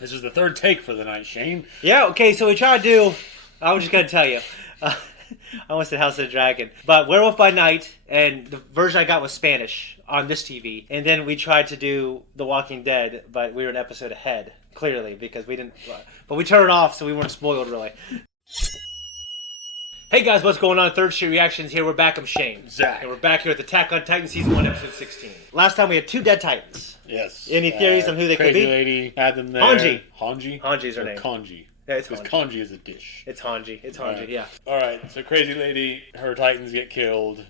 This is the third take for the night, Shane. Yeah, okay, so we try to do... I was just going to tell you. I almost said House of the Dragon. But Werewolf by Night, and the version I got was Spanish on this TV. And then we tried to do The Walking Dead, but we were an episode ahead, clearly, because we didn't... But we turned it off, so we weren't spoiled, really. Hey guys, what's going on? Third Street Reactions here. We're back. I'm Shane. Zack. And we're back here with Attack on Titan Season 1, Episode 16. Last time we had 2 dead Titans. Yes. Any theories on who they could Crazy be? Lady had them there. Hanji. Hanji? Hanji's her or name. Kanji. Yeah, it's Because Hanji. Kanji is a dish. It's Hanji. It's Hanji, Right. yeah. Alright, so Crazy Lady, her Titans get killed.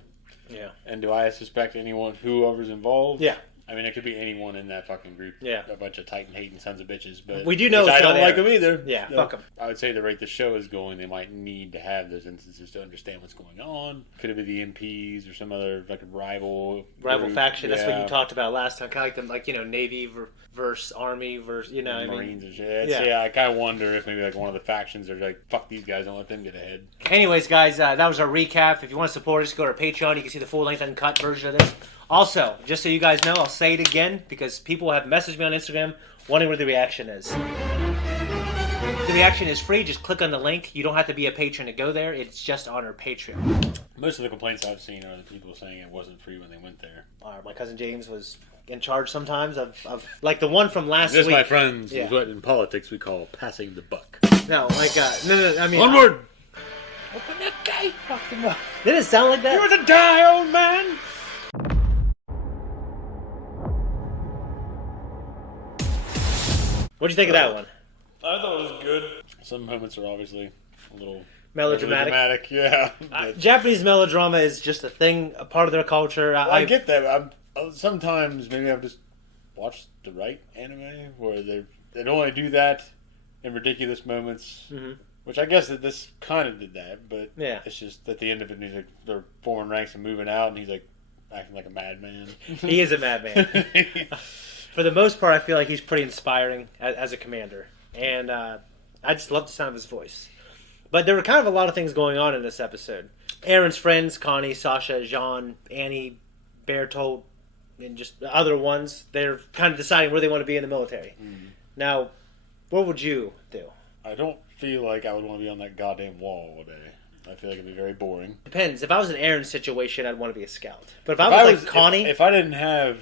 Yeah. And do I suspect anyone, whoever's involved? Yeah. I mean, it could be anyone in that fucking group. Yeah. A bunch of Titan-hating sons of bitches. But We do know which it's I not don't like Aaron. them either. Yeah, No. fuck them. I would say the rate the show is going, they might need to have those instances to understand what's going on. Could it be the MPs or some other like rival group? Faction. That's what Yeah. you talked about last time. Kind of like them, like, you know, Navy versus Army versus, you know, Marines I mean. and shit. Yeah. Yeah, I kind of wonder if maybe like one of the factions are like, fuck these guys, don't let them get ahead. Anyways, guys, that was our recap. If you want to support us, go to our Patreon. You can see the full-length uncut version of this. Also, just so you guys know, I'll say it again because people have messaged me on Instagram wondering where the reaction is. The reaction is free. Just click on the link. You don't have to be a patron to go there. It's just on our Patreon. Most of the complaints I've seen are the people saying it wasn't free when they went there. My cousin James was in charge sometimes of like the one from last This, week. my friends, Yeah. is what in politics we call passing the buck. No, like no. I mean, Onward! Open that gate. Fuck them up. Didn't it sound like that? You're to die, old man! What'd you think of that one? I thought it was good. Some moments are obviously a little Melodramatic. yeah. But Japanese melodrama is just a thing, a part of their culture. I get that. Sometimes maybe I've just watched the right anime where they don't only do that in ridiculous moments, which I guess that this kind of did that, but Yeah. it's just at the end of it, he's like, they're forming ranks and moving out, and he's like acting like a madman. He is a madman. For the most part, I feel like he's pretty inspiring as a commander, and I just love the sound of his voice. But there were kind of a lot of things going on in this episode. Aaron's friends, Connie, Sasha, Jean, Annie, Bertolt, and just the other ones, they're kind of deciding where they want to be in the military. Now, what would you do? I don't feel like I would want to be on that goddamn wall all day. I feel like it'd be very boring. Depends. If I was in Aaron's situation, I'd want to be a scout. But if I was like Connie... If I didn't have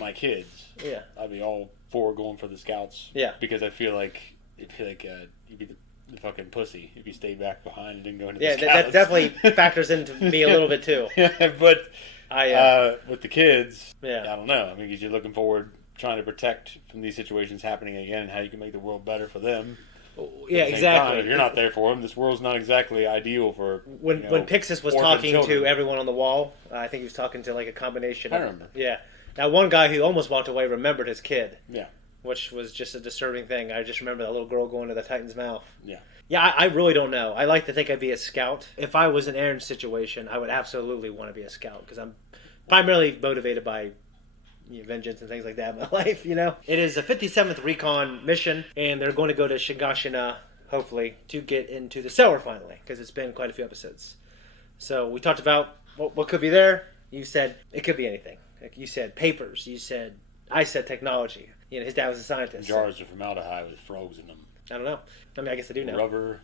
my kids, Yeah. I'd be all for going for the scouts. Yeah. Because I feel like you'd be the fucking pussy if you stayed back behind and didn't go into Yeah, the scouts. that definitely factors into me a little bit too. Yeah, but with the kids, Yeah. I don't know. I mean, because you're looking forward, trying to protect from these situations happening again, and how you can make the world better for them. Yeah, At the same exactly. time, if you're not there for them, this world's not exactly ideal for When Pixis was orphan talking children. to everyone on the wall, I think he was talking to like a combination. I remember. Yeah. Now, one guy who almost walked away remembered his kid. Yeah. Which was just a disturbing thing. I just remember that little girl going to the Titan's mouth. Yeah. Yeah, I really don't know. I like to think I'd be a scout. If I was in Aaron's situation, I would absolutely want to be a scout because I'm primarily motivated by vengeance and things like that in my life, you know? It is a 57th Recon mission, and they're going to go to Shigashina, hopefully, to get into the cellar finally, because it's been quite a few episodes. So we talked about what could be there. You said it could be anything. Like you said papers. I said technology. You know, his dad was a scientist. Jars of formaldehyde with frogs in them. I don't know. I mean, I guess I do know. Rubber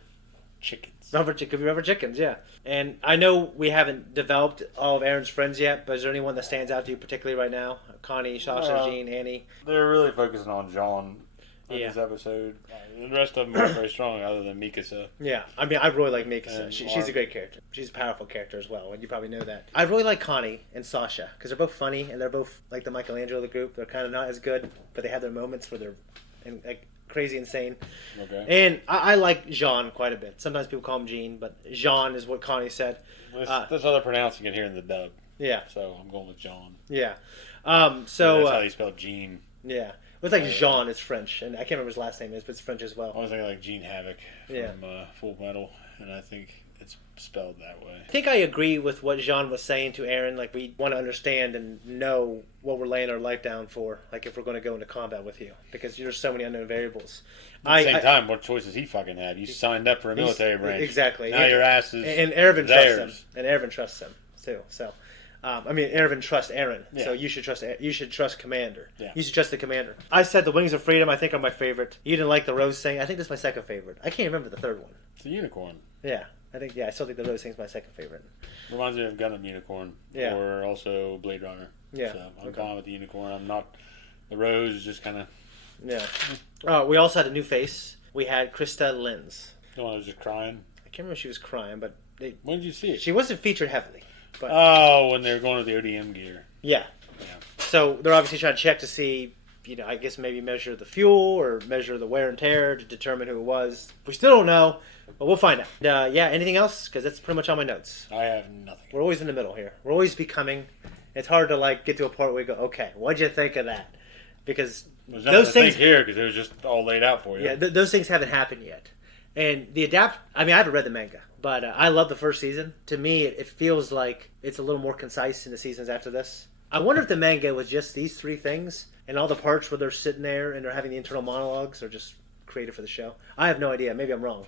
chickens. Could be rubber chickens, yeah. And I know we haven't developed all of Aaron's friends yet, but is there anyone that stands out to you particularly right now? Connie, Sasha, Jean, Annie? They're really focusing on John in Yeah. this episode. The rest of them aren't very strong other than Mikasa. Yeah, I mean, I really like Mikasa. And She's a great character. She's a powerful character as well, and you probably know that. I really like Connie and Sasha, because they're both funny, and they're both like the Michelangelo of the group. They're kind of not as good, but they have their moments where they're like crazy insane. Okay. And I like Jean quite a bit. Sometimes people call him Jean, but Jean is what Connie said. There's other pronouncing it here in the dub. Yeah. So I'm going with John. Yeah. That's how you spell Gene. Yeah. It's like Jean is French, and I can't remember his last name is, but it's French as well. I was thinking like Gene Havoc from Yeah. Full Metal, and I think it's spelled that way. I think I agree with what Jean was saying to Aaron. Like, we want to understand and know what we're laying our life down for, like if we're going to go into combat with you, because there's so many unknown variables. At the same time, what choices he fucking had? You signed up for a military branch. Exactly. Now your ass is and Ervin trusts him. And Ervin trusts him, too. So, Erwin trusts Aaron, Yeah. so you should trust Commander. Yeah. You should trust the Commander. I said the Wings of Freedom, I think, are my favorite. You didn't like the Rose thing. I think this is my second favorite. I can't remember the third one. It's a unicorn. Yeah, I still think the Rose thing's my second favorite. Reminds me of Gundam Unicorn. Yeah. Or also Blade Runner. Yeah. So I'm fine with the unicorn. I'm not. The Rose is just kind of. Yeah. We also had a new face. We had Krista Lenz. The one that was just crying. I can't remember if she was crying, but When did you see it? she wasn't featured heavily. But when they were going to the ODM gear. yeah. So they're obviously trying to check to see, I guess maybe measure the fuel or measure the wear and tear to determine who it was. We still don't know, but we'll find out. Anything else? Because that's pretty much all my notes. I have nothing. We're always in the middle here. We're always becoming. It's hard to get to a part where we go, okay, what'd you think of that? Because There's those things here because it was just all laid out for you. Yeah, those things haven't happened yet. And I haven't read the manga, but I love the first season. To me, it feels like it's a little more concise in the seasons after this. I wonder if the manga was just these three things, and all the parts where they're sitting there and they're having the internal monologues are just created for the show. I have no idea. Maybe I'm wrong.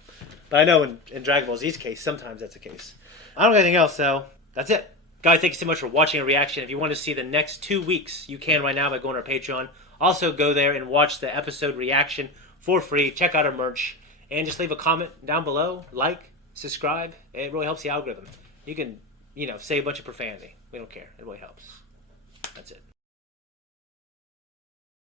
But I know in Dragon Ball Z's case, sometimes that's the case. I don't have anything else, so that's it. Guys, thank you so much for watching a reaction. If you want to see the next 2 weeks, you can right now by going to our Patreon. Also, go there and watch the episode reaction for free. Check out our merch. And just leave a comment down below. Like, subscribe. It really helps the algorithm. You can, say a bunch of profanity. We don't care. It really helps. That's it.